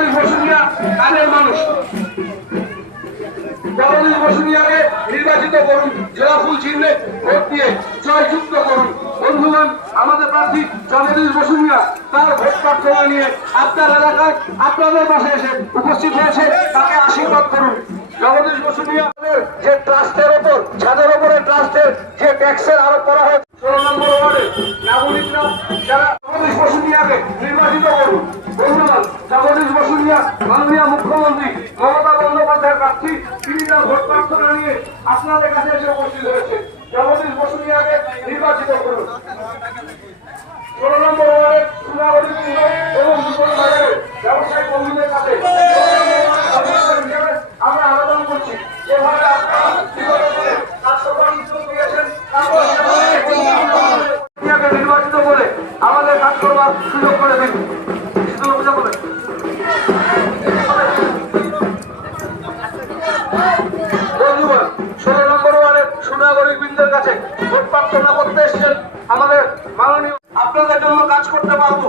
জগদীশ বসুনিয়া কাজের মানুষ। জগদীশ বসুনিয়াকে নির্বাচিত করুন, জেলা ফুল ভোট দিয়ে জয়যুক্ত করুন। বন্ধুগণ, আমাদের প্রার্থী জগদীশ বসুনিয়া, তার ভোট প্রার্থনা নিয়ে আপনার এলাকায় আপনাদের পাশে এসে উপস্থিত হয়েছে, তাকে আশীর্বাদ করুন। জগদীশ বসুনিয়া, যে ট্রাস্টের ওপর ছাদের ওপরে ট্রাস্টের যে ট্যাক্সের আরোপ করা হয় ষোলো নম্বর ওয়ার্ডে নাগরিকরা, যারা জগদীশ বসুনিয়াকে নির্বাচিত করুন। বন্ধুগণ মাননীয় মুখ্যমন্ত্রী, মমতা বন্দ্যোপাধ্যায়ের প্রার্থী তিনি তার ভোট প্রার্থনা নিয়ে আপনাদের কাছে এসে উপস্থিত হয়েছে। জগদীশ বসুনিয়াকে নির্বাচিত করুন। ষোলো নম্বর ওয়ার্ডের সুনাগরিক এবং বিপন্ন বাজারের ব্যবসায়ী কর্মীদের কাছে নির্বাচিত করে আমাদের কাজ করবার সুযোগ করে দিন। শুধু নাগরিকবৃন্দের কাছে ভোট প্রার্থনা করতে এসছেন আমাদের মাননীয় আপনাদের জন্য কাজ করতে পারব।